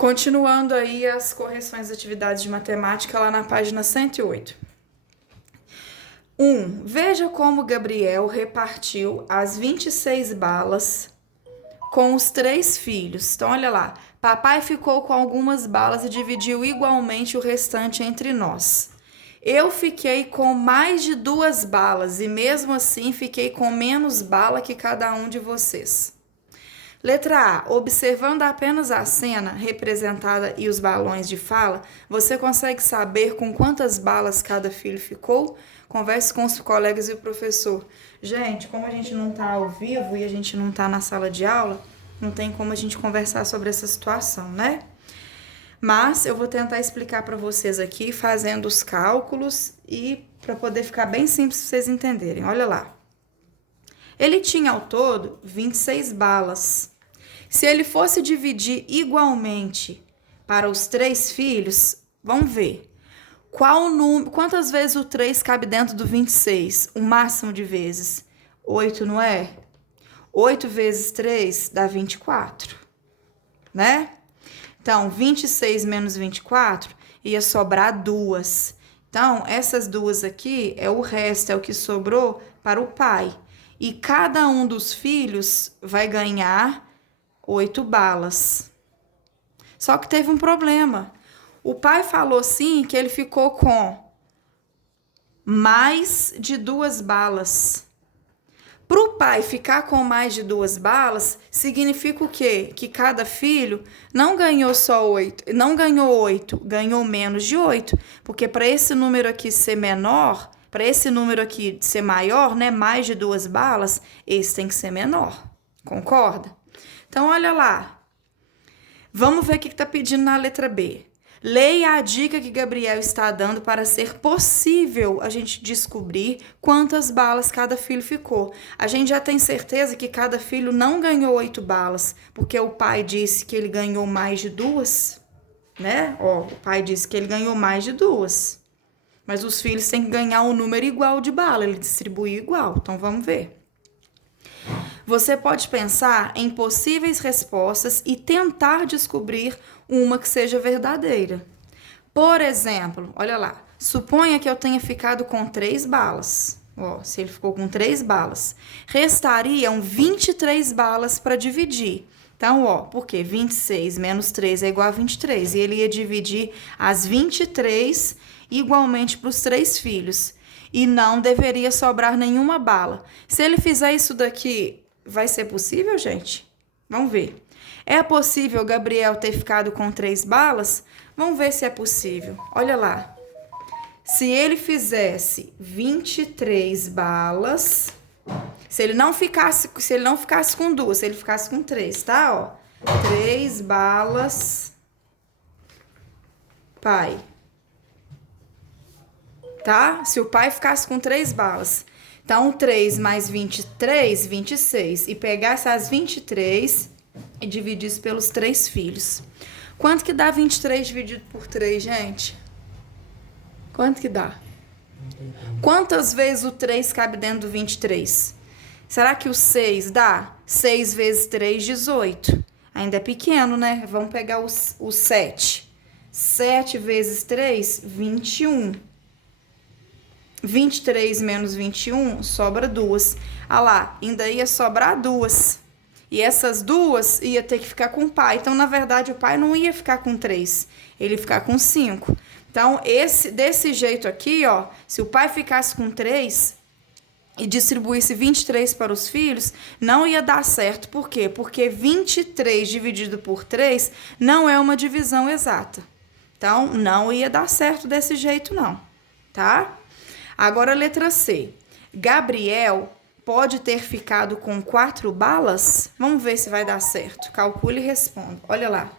Continuando aí as correções de atividades de matemática lá na página 108. 1. Veja como Gabriel repartiu as 26 balas com os 3 filhos. Então, olha lá. Papai ficou com algumas balas e dividiu igualmente o restante entre nós. Eu fiquei com mais de 2 balas e mesmo assim fiquei com menos bala que cada um de vocês. Letra A. Observando apenas a cena representada e os balões de fala, você consegue saber com quantas balas cada filho ficou? Converse com os colegas e o professor. Gente, como a gente não está ao vivo e a gente não está na sala de aula, não tem como a gente conversar sobre essa situação, né? Mas eu vou tentar explicar para vocês aqui, fazendo os cálculos e para poder ficar bem simples para vocês entenderem. Olha lá. Ele tinha ao todo 26 balas. Se ele fosse dividir igualmente para os 3 filhos, vamos ver. Quantas vezes o 3 cabe dentro do 26? O máximo de vezes. 8, não é? 8 vezes 3 dá 24, né? Então, 26 menos 24 ia sobrar 2. Então, essas 2 aqui é o resto, é o que sobrou para o pai. E cada um dos filhos vai ganhar 8 balas. Só que teve um problema. O pai falou sim que ele ficou com mais de 2 balas. Para o pai ficar com mais de 2 balas, significa o quê? Que cada filho não ganhou só 8, não ganhou 8, ganhou menos de 8. Porque para esse número aqui ser menor, para esse número aqui ser maior, né, mais de 2 balas, esse tem que ser menor. Concorda? Então, olha lá. Vamos ver o que está pedindo na letra B. Leia a dica que Gabriel está dando para ser possível a gente descobrir quantas balas cada filho ficou. A gente já tem certeza que cada filho não ganhou 8 balas, porque o pai disse que ele ganhou mais de 2, né? Ó, o pai disse que ele ganhou mais de 2. Mas os filhos têm que ganhar um número igual de bala, ele distribuiu igual. Então, vamos ver. Você pode pensar em possíveis respostas e tentar descobrir uma que seja verdadeira. Por exemplo, olha lá, suponha que eu tenha ficado com 3 balas. Ó, se ele ficou com 3 balas, restariam 23 balas para dividir. Então, ó, porque 26 menos 3 é igual a 23. E ele ia dividir as 23 igualmente para os 3 filhos. E não deveria sobrar nenhuma bala. Se ele fizer isso daqui, vai ser possível, gente? Vamos ver. É possível Gabriel ter ficado com 3 balas? Vamos ver se é possível. Olha lá. Se ele fizesse 23 balas, se ele não ficasse com 2, se ele ficasse com 3, tá? Ó, 3 balas, pai. Tá? Se o pai ficasse com 3 balas. Então, 3 mais 23, 26. E pegasse as 23 e dividisse pelos 3 filhos. Quanto que dá 23 dividido por 3, gente? Quanto que dá? Quantas vezes o 3 cabe dentro do 23? Será que o 6 dá? 6 vezes 3, 18. Ainda é pequeno, né? Vamos pegar o 7. 7 vezes 3, 21. 23 menos 21, sobra 2. Ah lá, ainda ia sobrar 2. E essas 2 ia ter que ficar com o pai. Então, na verdade, o pai não ia ficar com 3. Ele ia ficar com 5. Então, desse jeito aqui, ó, se o pai ficasse com 3 e distribuísse 23 para os filhos, não ia dar certo. Por quê? Porque 23 dividido por 3 não é uma divisão exata. Então, não ia dar certo desse jeito, não. Tá? Agora, a letra C. Gabriel pode ter ficado com 4 balas? Vamos ver se vai dar certo. Calcule e responda. Olha lá.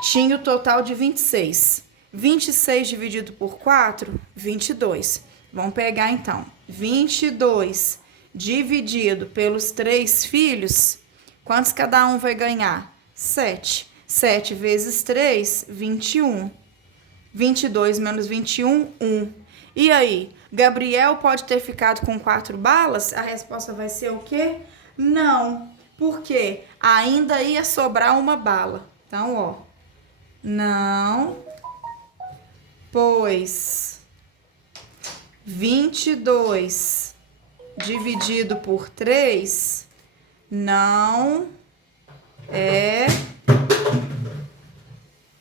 Tinha o total de 26. 26 dividido por 4, 22. Vamos pegar, então. 22 dividido pelos 3 filhos. Quantos cada um vai ganhar? 7. 7 vezes 3, 21. 22 menos 21, 1. E aí, Gabriel pode ter ficado com 4 balas? A resposta vai ser o quê? Não. Por quê? Ainda ia sobrar uma bala. Então, ó, não, pois 22 dividido por 3 não é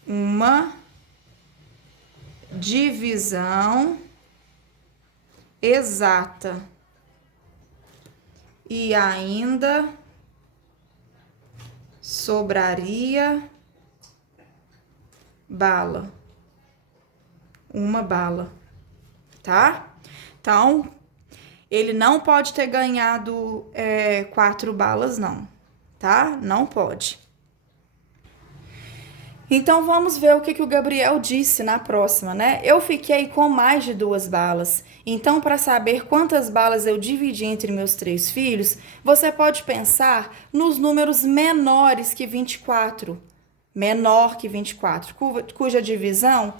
uma divisão exata e ainda sobraria bala, uma bala, tá? Então, ele não pode ter ganhado 4 balas, não, tá? Não pode. Então, vamos ver o que o Gabriel disse na próxima, né? Eu fiquei com mais de 2 balas. Então, para saber quantas balas eu dividi entre meus 3 filhos, você pode pensar nos números menores que 24. Menor que 24, cuja divisão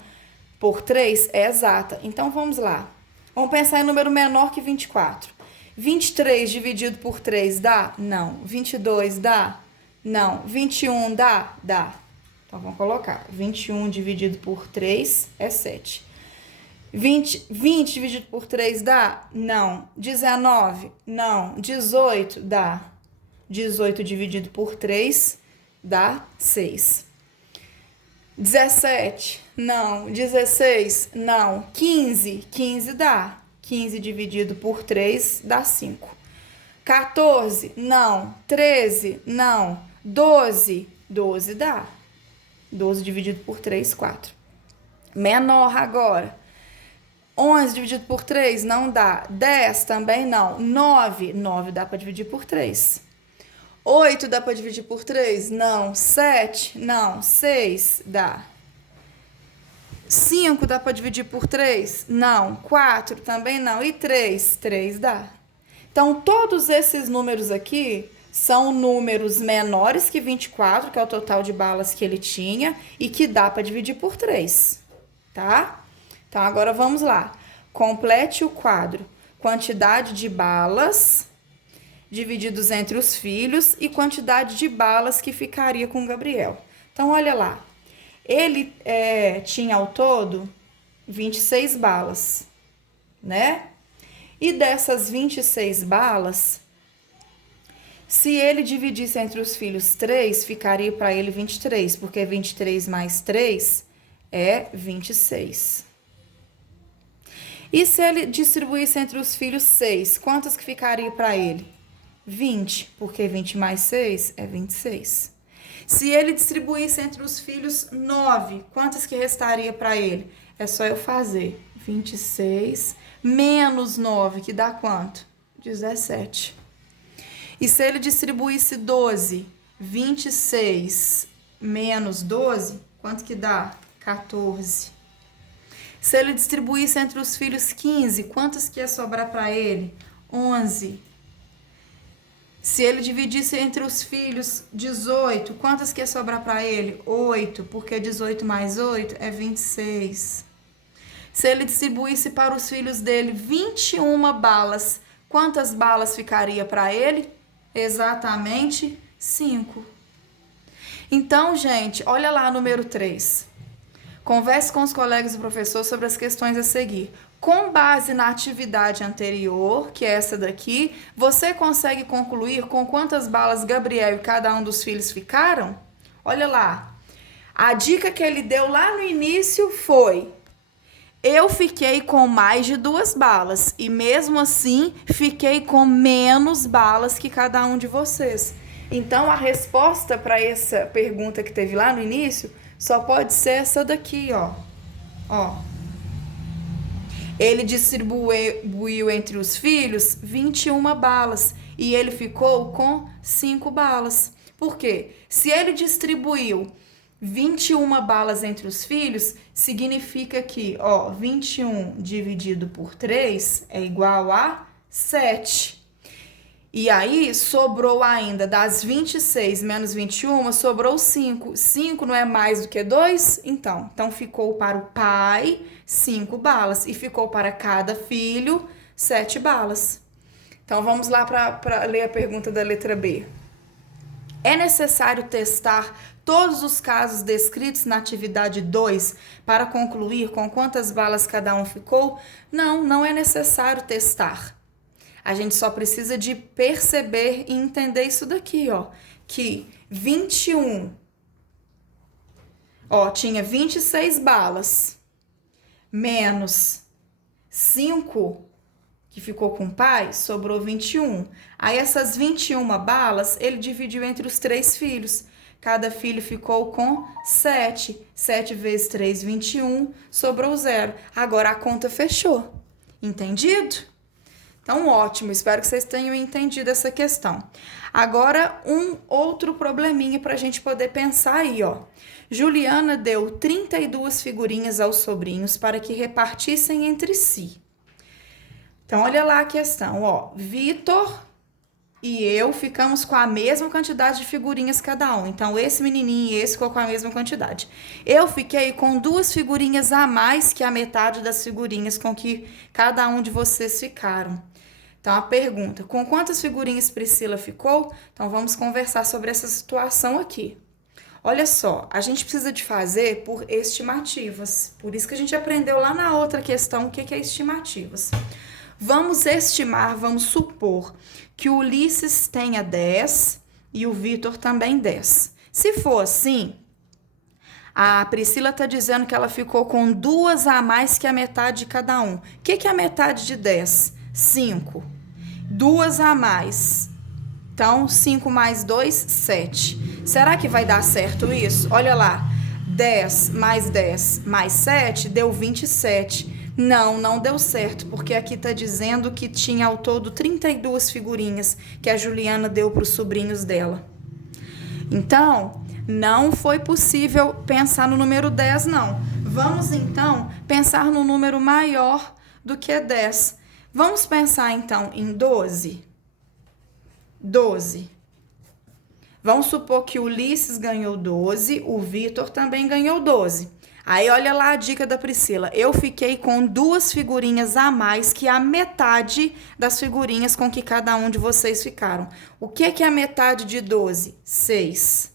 por 3 é exata. Então, vamos lá. Vamos pensar em número menor que 24. 23 dividido por 3 dá? Não. 22 dá? Não. 21 dá? Dá. Então, vamos colocar. 21 dividido por 3 é 7. 20 dividido por 3 dá? Não. 19? Não. 18 dá. 18 dividido por 3 dá 6. 17? Não. 16? Não. 15 dá. 15 dividido por 3 dá 5. 14? Não. 13? Não. 12 dá. 12 dividido por 3, 4. Menor agora. 11 dividido por 3 não dá. 10 também não. 9 dá para dividir por 3. 8 dá para dividir por 3? Não. 7? Não. 6 dá. 5 dá para dividir por 3? Não. 4 também não. E 3? 3 dá. Então, todos esses números aqui são números menores que 24, que é o total de balas que ele tinha, e que dá para dividir por 3, tá? Então, agora vamos lá. Complete o quadro. Quantidade de balas divididos entre os filhos e quantidade de balas que ficaria com o Gabriel. Então, olha lá. Ele tinha ao todo 26 balas, né? E dessas 26 balas, se ele dividisse entre os filhos 3, ficaria para ele 23, porque 23 mais 3 é 26. E se ele distribuísse entre os filhos 6, quantas que ficaria para ele? 20, porque 20 mais 6 é 26. Se ele distribuísse entre os filhos 9, quantas que restaria para ele? É só eu fazer 26 menos 9, que dá quanto? 17. E se ele distribuísse 12, 26 menos 12, quanto que dá? 14. Se ele distribuísse entre os filhos 15, quantos que ia sobrar para ele? 11. Se ele dividisse entre os filhos 18, quantas que ia sobrar para ele? 8, porque 18 mais 8 é 26. Se ele distribuísse para os filhos dele 21 balas, quantas balas ficaria para ele? Exatamente 5. Então, gente, olha lá número 3. Converse com os colegas do professor sobre as questões a seguir. Com base na atividade anterior, que é essa daqui, você consegue concluir com quantas balas Gabriel e cada um dos filhos ficaram? Olha lá. A dica que ele deu lá no início foi: eu fiquei com mais de 2 balas e mesmo assim fiquei com menos balas que cada um de vocês. Então a resposta para essa pergunta que teve lá no início só pode ser essa daqui, ó. Ele distribuiu entre os filhos 21 balas e ele ficou com 5 balas. Por quê? Se ele distribuiu 21 balas entre os filhos, significa que, 21 dividido por 3 é igual a 7. E aí, sobrou ainda, das 26 menos 21, sobrou 5. 5 não é mais do que 2? Então ficou para o pai 5 balas e ficou para cada filho 7 balas. Então, vamos lá para ler a pergunta da letra B. É necessário testar todos os casos descritos na atividade 2 para concluir com quantas balas cada um ficou? Não, não é necessário testar. A gente só precisa de perceber e entender isso daqui, ó, que 21, ó, tinha 26 balas, menos 5, que ficou com o pai, sobrou 21. Aí essas 21 balas, ele dividiu entre os 3 filhos. Cada filho ficou com 7. 7 vezes 3, 21, sobrou 0. Agora a conta fechou. Entendido? Então, ótimo. Espero que vocês tenham entendido essa questão. Agora, um outro probleminha para a gente poder pensar aí, ó. Juliana deu 32 figurinhas aos sobrinhos para que repartissem entre si. Então, olha lá a questão, ó. Vitor e eu ficamos com a mesma quantidade de figurinhas cada um. Então, esse menininho e esse ficou com a mesma quantidade. Eu fiquei com 2 figurinhas a mais que a metade das figurinhas com que cada um de vocês ficaram. Então, a pergunta, com quantas figurinhas Priscila ficou? Então, vamos conversar sobre essa situação aqui. Olha só, a gente precisa de fazer por estimativas. Por isso que a gente aprendeu lá na outra questão o que é estimativas. Vamos estimar, vamos supor que o Ulisses tenha 10 e o Vitor também 10. Se for assim, a Priscila está dizendo que ela ficou com 2 a mais que a metade de cada um. O que é a metade de 10? 5. 2 a mais. Então, 5 mais 2, 7. Será que vai dar certo isso? Olha lá, 10 mais 7 deu 27. Não, não deu certo, porque aqui tá dizendo que tinha ao todo 32 figurinhas que a Juliana deu para os sobrinhos dela. Então, não foi possível pensar no número 10, não. Vamos, então, pensar no número maior do que 10. Vamos pensar, então, em 12. 12. Vamos supor que o Ulisses ganhou 12, o Vitor também ganhou 12. Aí, olha lá a dica da Priscila. Eu fiquei com 2 figurinhas a mais que a metade das figurinhas com que cada um de vocês ficaram. O que é a metade de 12? 6.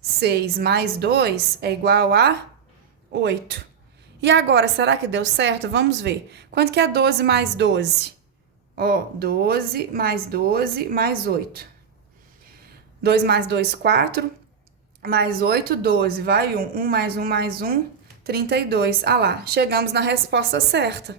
6 mais 2 é igual a 8. E agora, será que deu certo? Vamos ver. Quanto que é 12 mais 12? Ó, 12 mais 12 mais 8. 2 mais 2, 4. Mais 8, 12. Vai 1. 1 mais 1 mais 1, 32. Ah lá, chegamos na resposta certa.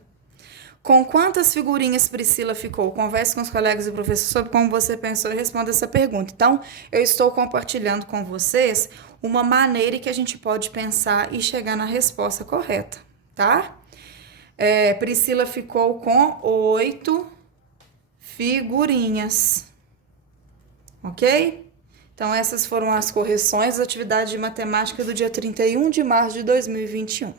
Com quantas figurinhas Priscila ficou? Converse com os colegas e professor sobre como você pensou e responda essa pergunta. Então, eu estou compartilhando com vocês uma maneira que a gente pode pensar e chegar na resposta correta, tá? Priscila ficou com 8 figurinhas, ok? Então, essas foram as correções da atividade de matemática do dia 31 de março de 2021.